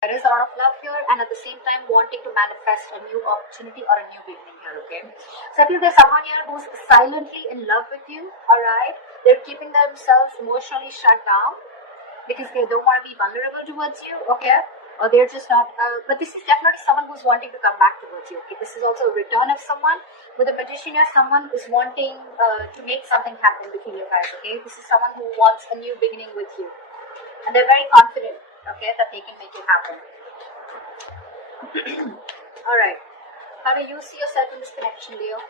There is a lot of love here, and at the same time wanting to manifest a new opportunity or a new beginning here, okay? So I feel there's someone here who's silently in love with you, alright? They're keeping themselves emotionally shut down because they don't want to be vulnerable towards you, okay? Or they're just not, but this is definitely someone who's wanting to come back towards you, okay? This is also a return of someone. With the magician here, someone is wanting to make something happen between you guys, okay? This is someone who wants a new beginning with you. And they're very confident, okay, that they can make it happen. Alright. How do you see yourself in this connection, Leo?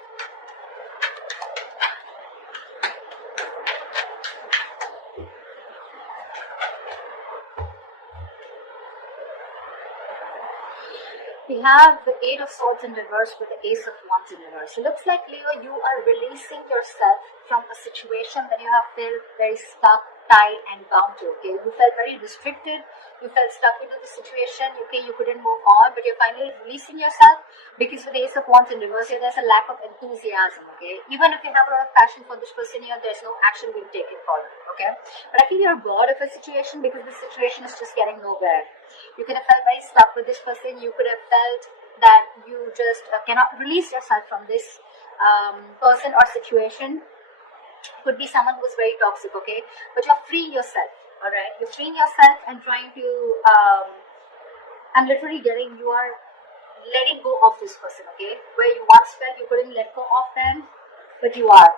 We have the Eight of Swords in reverse with the Ace of Wands in reverse. It looks like, Leo, you are releasing yourself from a situation that you have felt very stuck, tied, and bound to. Okay, you felt very restricted. You felt stuck into the situation. Okay, you couldn't move on, but you're finally releasing yourself because with the Ace of Wands in reverse here, there's a lack of enthusiasm. Okay, even if you have a lot of passion for this person here, there's no action being taken for it. Okay, but I feel you're bored of a situation because the situation is just getting nowhere. You could have felt very stuck with this person. You could have felt that you just cannot release yourself from this person or situation. Could be someone who is very toxic, okay? But you're freeing yourself, alright? You're freeing yourself and trying to, I'm literally getting, you are letting go of this person, okay? Where you once felt you couldn't let go of them, but you are.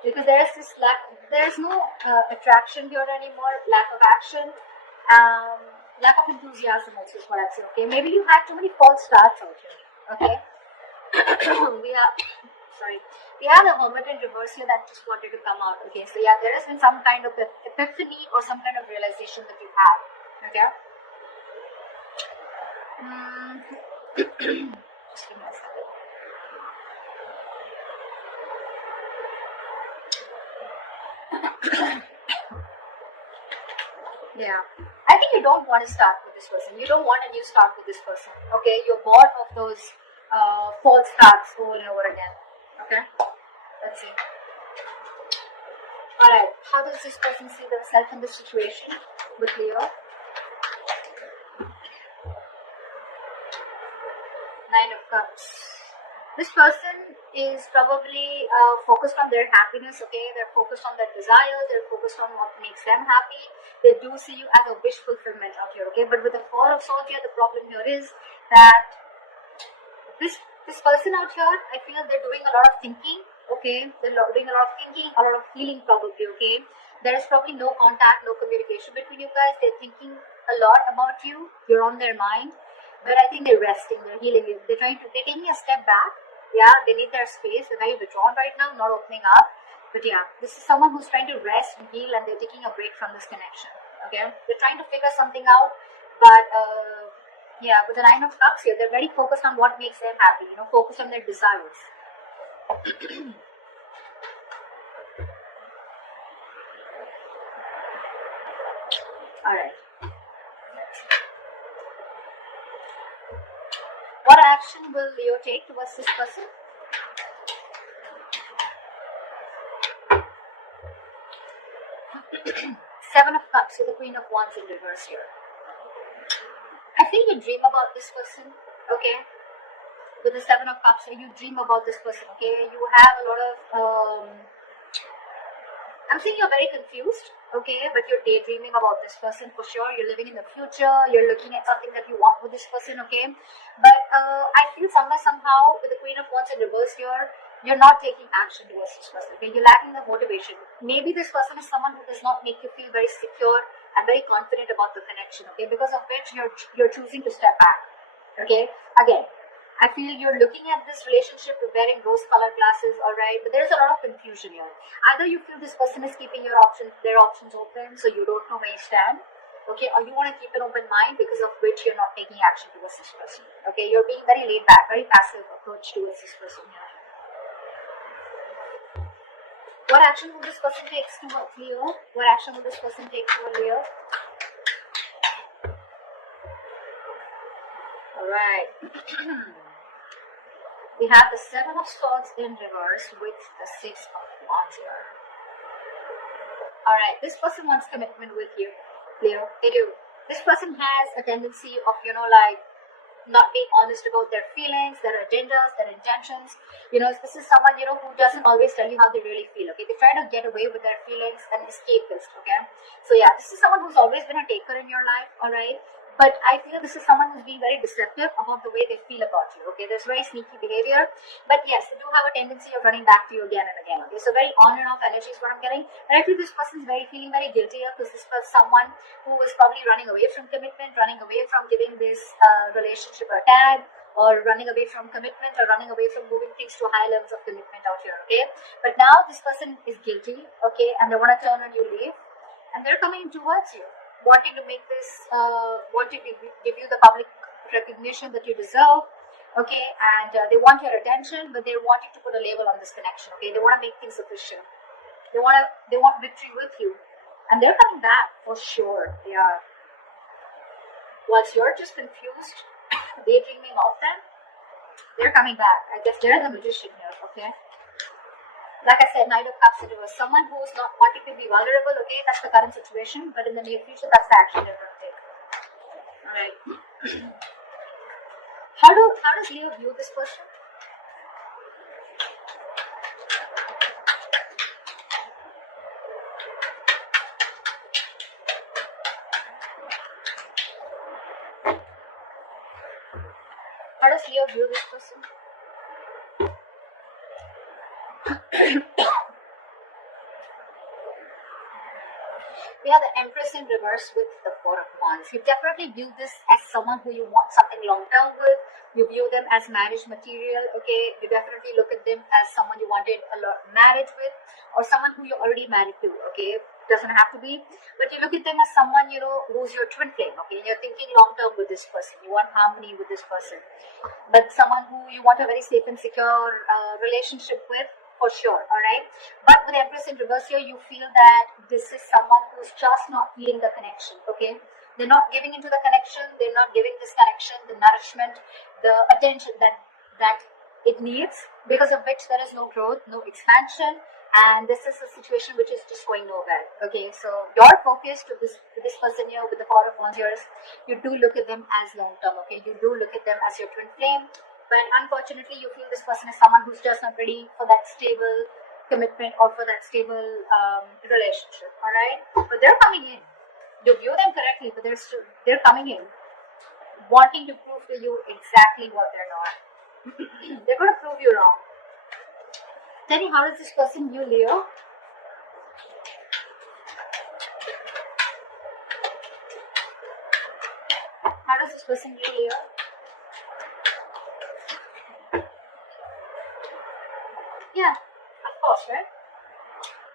Because there's this lack, there's no attraction here anymore, lack of action, lack of enthusiasm also is what I'd say, okay? Maybe you had too many false starts out here, okay? We have the Hermit in reverse here that just wanted to come out, okay? So yeah, there has been some kind of epiphany or some kind of realization that you have, okay? Just give me a second. Yeah, I think you don't want to start with this person. You don't want a new start with this person. Okay, you're bored of those false starts over and over again. Okay, let's see. All right, how does this person see themselves in this situation with Leo? Nine of Cups. This person is probably focused on their happiness, okay? They're focused on their desires, they're focused on what makes them happy. They do see you as a wish fulfillment out here, okay? But with the Four of Swords here, the problem here is that this person out here, I feel they're doing a lot of thinking, okay? They're doing a lot of thinking, a lot of healing probably, okay? There is probably no contact, no communication between you guys. They're thinking a lot about you. You're on their mind. But I think they're resting, they're healing. They're taking a step back. Yeah, they need their space. They're very withdrawn right now, not opening up. But yeah, this is someone who's trying to rest and heal, and they're taking a break from this connection. Okay, they're trying to figure something out, but yeah, with the Nine of Cups here, they're very focused on what makes them happy. You know, focused on their desires. All right. What action will Leo take towards this person? Seven of Cups with the Queen of Wands in reverse here. I think you dream about this person, okay? With the Seven of Cups, you dream about this person, okay? You have a lot of, I'm saying you're very confused, okay? But you're daydreaming about this person for sure. You're living in the future. You're looking at something that you want with this person, okay? But I feel somehow, with the Queen of Wands in reverse here, you're not taking action towards this person, okay? You're lacking the motivation. Maybe this person is someone who does not make you feel very secure and very confident about the connection, okay? Because of which you're choosing to step back, okay? Again, I feel you're looking at this relationship wearing rose-colored glasses, alright? But there's a lot of confusion here. Either you feel this person is keeping their options open, so you don't know where you stand, okay? Or you want to keep an open mind because of which you're not taking action towards this person, okay? You're being very laid back, very passive approach towards this person here. What action will this person take towards Leo? What action will this person take towards Leo? Alright. We have the Seven of Swords in reverse with the Six of Wands here. Alright, this person wants commitment with you, Leo. They do. This person has a tendency of, like, not being honest about their feelings, their agendas, their intentions. This is someone, who doesn't always tell you how they really feel. Okay, they try to get away with their feelings and escapist. Okay, so yeah, this is someone who's always been a taker in your life. All right, but I feel this is someone who's being very deceptive about the way they feel about you. Okay, there's very sneaky behavior, but yes, they do have a tendency of running back to you again and again. Okay, so very on and off energy is what I'm getting. And I feel this person's feeling very guilty because this was someone who was probably running away from commitment, running away from giving this relationship a tag, or running away from commitment, or running away from moving things to high levels of commitment out here. Okay, but now this person is guilty. Okay, and they want to turn on you, leave, and they're coming towards you, wanting to make this, wanting to give you the public recognition that you deserve. Okay, and they want your attention, but they want you to put a label on this connection. Okay, they want to make things official. They want victory with you, and they're coming back for sure. They are. Whilst you're just confused, daydreaming of them, they're coming back. I guess they're the magician here. Okay, like I said, Knight of Cups, it was someone who's not wanting to be vulnerable. Okay, that's the current situation, but in the near future, that's the action they're going to take. All right. How does Leo view this person? How does Leo view this person? We have the Empress in reverse with the Four of Wands. You definitely view this as someone who you want something long term with. You view them as marriage material. Okay, you definitely look at them as someone you wanted a lot marriage with, or someone who you're already married to. Okay, doesn't have to be, but you look at them as someone, who's your twin flame. Okay, and you're thinking long term with this person. You want harmony with this person, but someone who you want a very safe and secure relationship with, for sure. All right, but with Empress in reverse here, you feel that this is someone who's just not feeling the connection. Okay, they're not giving into the connection. They're not giving this connection the nourishment, the attention that it needs, because of which there is no growth, no expansion, and this is a situation which is just going nowhere. Okay, so your focus to this person here with the Four of Wands here is, you do look at them as long term. Okay, you do look at them as your twin flame, but unfortunately you feel this person is someone who's just not ready for that stable commitment or for that stable relationship. All right, but they're coming in. You view them correctly, but they're coming in wanting to prove to you exactly what they're not. They're going to prove you wrong. Tell me, how does this person view Leo? How does this person view Leo? Yeah, of course, right?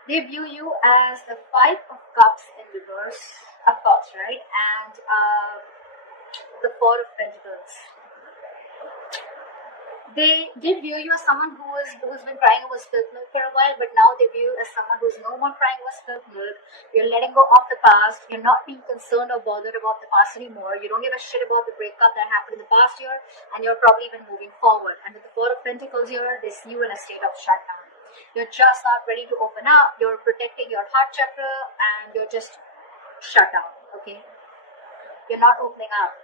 They view you as the Five of Cups in reverse, of course, right? And the Four of Pentacles. They did view you as someone who's been crying over spilt milk for a while, but now they view you as someone who's no more crying over spilt milk. You're letting go of the past. You're not being concerned or bothered about the past anymore. You don't give a shit about the breakup that happened in the past year, and you're probably even moving forward. And with the Four of Pentacles here, they see you in a state of shutdown. You're just not ready to open up. You're protecting your heart chakra, and you're just shut down. Okay, you're not opening up.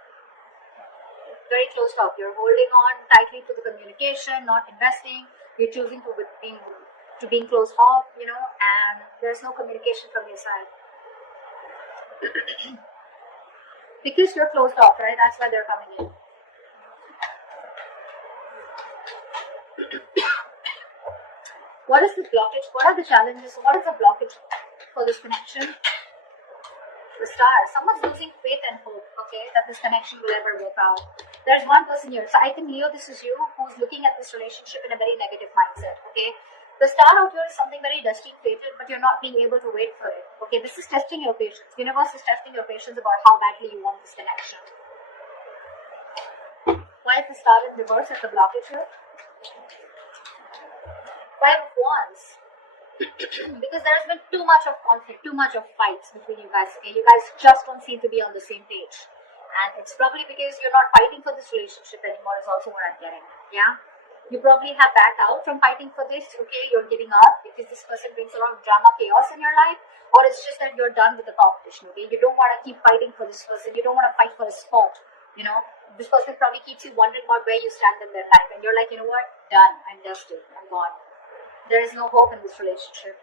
Very closed off. You're holding on tightly to the communication, not investing. You're choosing to being closed off, and there's no communication from your side. Because you're closed off, right? That's why they're coming in. What is the blockage? What are the challenges? What is the blockage for this connection? The Star. Someone's losing faith and hope, okay, that this connection will ever work out. There's one person here. So I think, Leo, this is you who's looking at this relationship in a very negative mindset, okay? The Star out here is something very destined, fated, but you're not being able to wait for it, okay? This is testing your patience. Universe is testing your patience about how badly you want this connection. Why is the Star in reverse as the blockage here? Five of Wands. Because there has been too much of conflict, too much of fights between you guys. Okay, you guys just don't seem to be on the same page, and it's probably because you're not fighting for this relationship anymore. Is also what I'm getting. Yeah, You probably have backed out from fighting for this, okay? You're giving up because this person brings a lot of drama, chaos in your life, or it's just that you're done with the competition, okay? You don't want to keep fighting for this person. You don't want to fight for a spot, you know? This person probably keeps you wondering about where you stand in their life, and you're like, you know what? Done. I'm dusted. I'm gone. There is no hope in this relationship.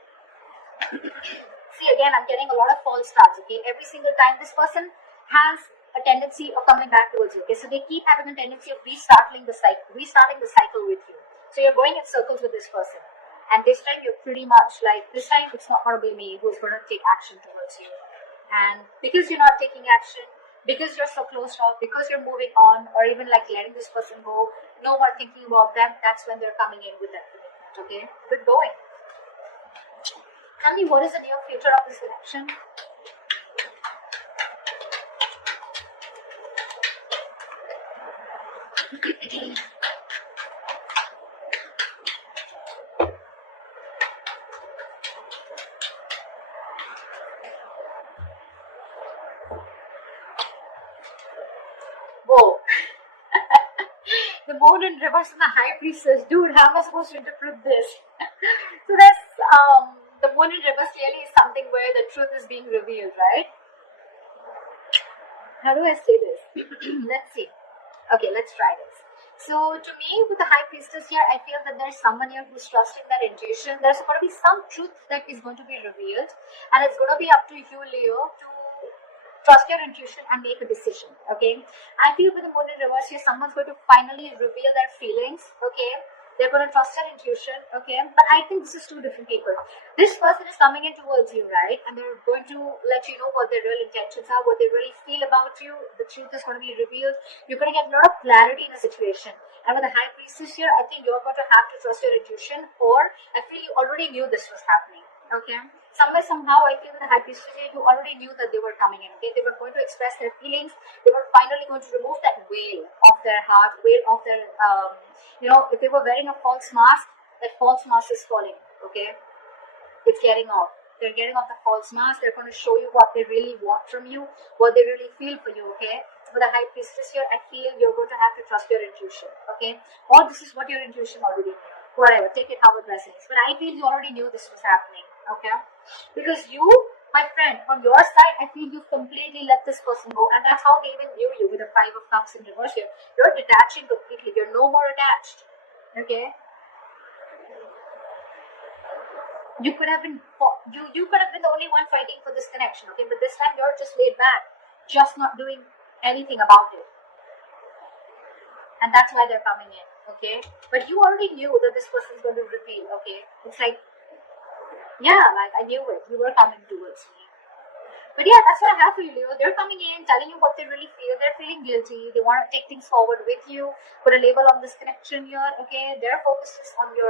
See, again, I'm getting a lot of false starts, okay? Every single time this person has a tendency of coming back towards you, okay? So they keep having a tendency of restarting the cycle with you. So you're going in circles with this person. And this time you're pretty much like, this time it's not going to be me who's going to take action towards you. And because you're not taking action, because you're so closed off, because you're moving on, or even like letting this person go, no more thinking about them, that's when they're coming in with that commitment, okay? Good going. Tell me, what is the near future of this connection? Whoa. The moon in reverse and the high priestess. Dude, how am I supposed to interpret this? So that's, the moon in reverse clearly is something where the truth is being revealed, right? How do I say this? Let's see. Okay, let's try this. So to me, with the high priestess here, I feel that there's someone here who's trusting their intuition. There's going to be some truth that is going to be revealed, and it's going to be up to you, Leo, to trust your intuition and make a decision. Okay, I feel with the moon in reverse here, someone's going to finally reveal their feelings. Okay, they're going to trust their intuition. Okay, but I think this is two different people. This person is coming in towards you, right, and they're going to let you know what their real intentions are, what they really feel about you. The truth is going to be revealed. You're going to get a lot of clarity in a situation. And with the high priestess here, I think you're going to have to trust your intuition, or I feel you already knew this was happening. Okay, somewhere, somehow, I feel with the high priestess here, you already knew that they were coming in. Okay, they were going to express their feelings. They were finally going to remove that veil of their heart, veil of their, if they were wearing a false mask, that false mask is falling. Okay, it's getting off. They're getting off the false mask. They're going to show you what they really want from you, what they really feel for you. Okay, with the high priestess here, I feel you're going to have to trust your intuition. Okay, or this is what your intuition already knew. Whatever, take it how it resonates. But I feel you already knew this was happening. Okay, because you, my friend, on your side, I feel you've completely let this person go, and that's how they even knew you with the Five of Cups in reverse here. You're detaching completely. You're no more attached. Okay. You could have been you could have been the only one fighting for this connection, okay? But this time you're just laid back, just not doing anything about it. And that's why they're coming in, okay? But you already knew that this person is going to reveal, okay? It's like, yeah, like I knew it. You were coming towards me. But yeah, that's what I have for you, Leo. They're coming in, telling you what they really feel. They're feeling guilty. They want to take things forward with you. Put a label on this connection here, okay? Their focus is on you,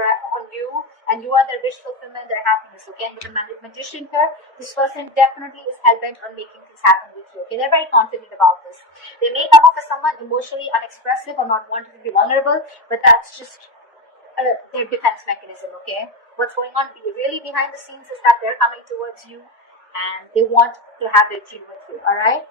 and you are their wish fulfillment, their happiness, okay? And with the magician here, this person definitely is hell-bent on making things happen with you, okay? They're very confident about this. They may come off as someone emotionally unexpressive or not wanting to be vulnerable, but that's just their defense mechanism, okay? What's going on really behind the scenes is that they're coming towards you, and they want to have their dream with you, all right?